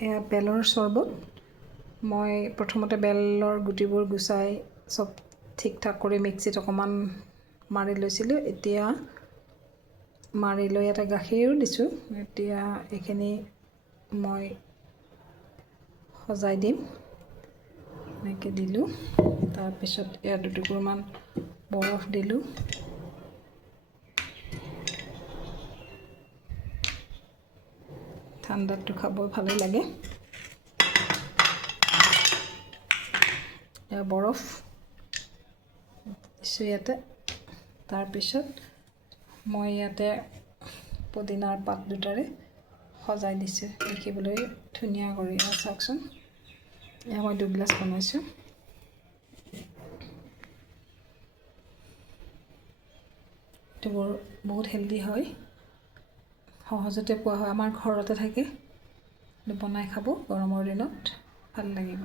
এয়া বেলৰ চৰ্বত। মই প্ৰথমতে বেলৰ গুটিবোৰ গুচাই চব ঠিক ঠাক কৰি মিক্সিত অকণমান মাৰি লৈছিলোঁ। এতিয়া মাৰি লৈ ইয়াতে গাখীৰো দিছোঁ। এতিয়া এইখিনি মই সজাই দিম। এনেকৈ দিলোঁ। তাৰপিছত ইয়াত দুটুকুৰমান বৰফ দিলোঁ। ঠাণ্ডাটো খাব ভালেই লাগে। এয়া বৰফ দিছোঁ ইয়াতে। তাৰপিছত মই ইয়াতে পুদিনাৰ পাত দুটাৰে সজাই দিছোঁ দেখিবলৈ ধুনীয়া কৰি। চাওকচোন, এয়া মই 2 গিলাচ বনাইছোঁ। এইটো বহুত হেল্ডি হয়, সহজতে পোৱা হয়, আমাৰ ঘৰতে থাকে। বনাই খাব, গৰমৰ দিনত ভাল লাগিব।